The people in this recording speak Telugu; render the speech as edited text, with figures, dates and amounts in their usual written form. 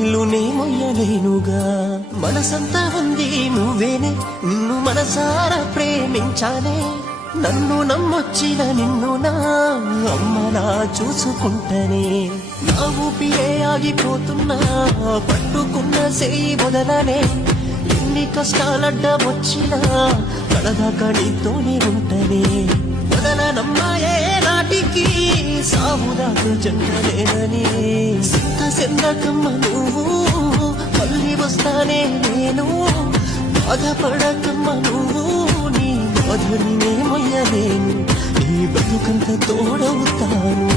ఇల్లునే మొయ్యలేనుగా మనసంతా ఉంది నువ్వేనే నిన్ను మనసారా ప్రేమించానే నన్ను నమ్మొచ్చిన నిన్ను నా అమ్మలా చూసుకుంటనే నా ఊపిరే ఆగిపోతున్నా పట్టుకున్న సేయి వదలనే ఎన్ని కష్టాలడ్డ వచ్చినా కడదాకా నీతోనే ఉంటనే వదలనమ్మాయే నాటికి సాగుదాకు జంటలేనని సింత సెందకమ్మ నువ్వు మళ్ళీ వస్తానే నేను బాధపడకమ్మ నువ్వు నీ బాధని మొయ్యలేను నీ బతుకంత తోడవుతాను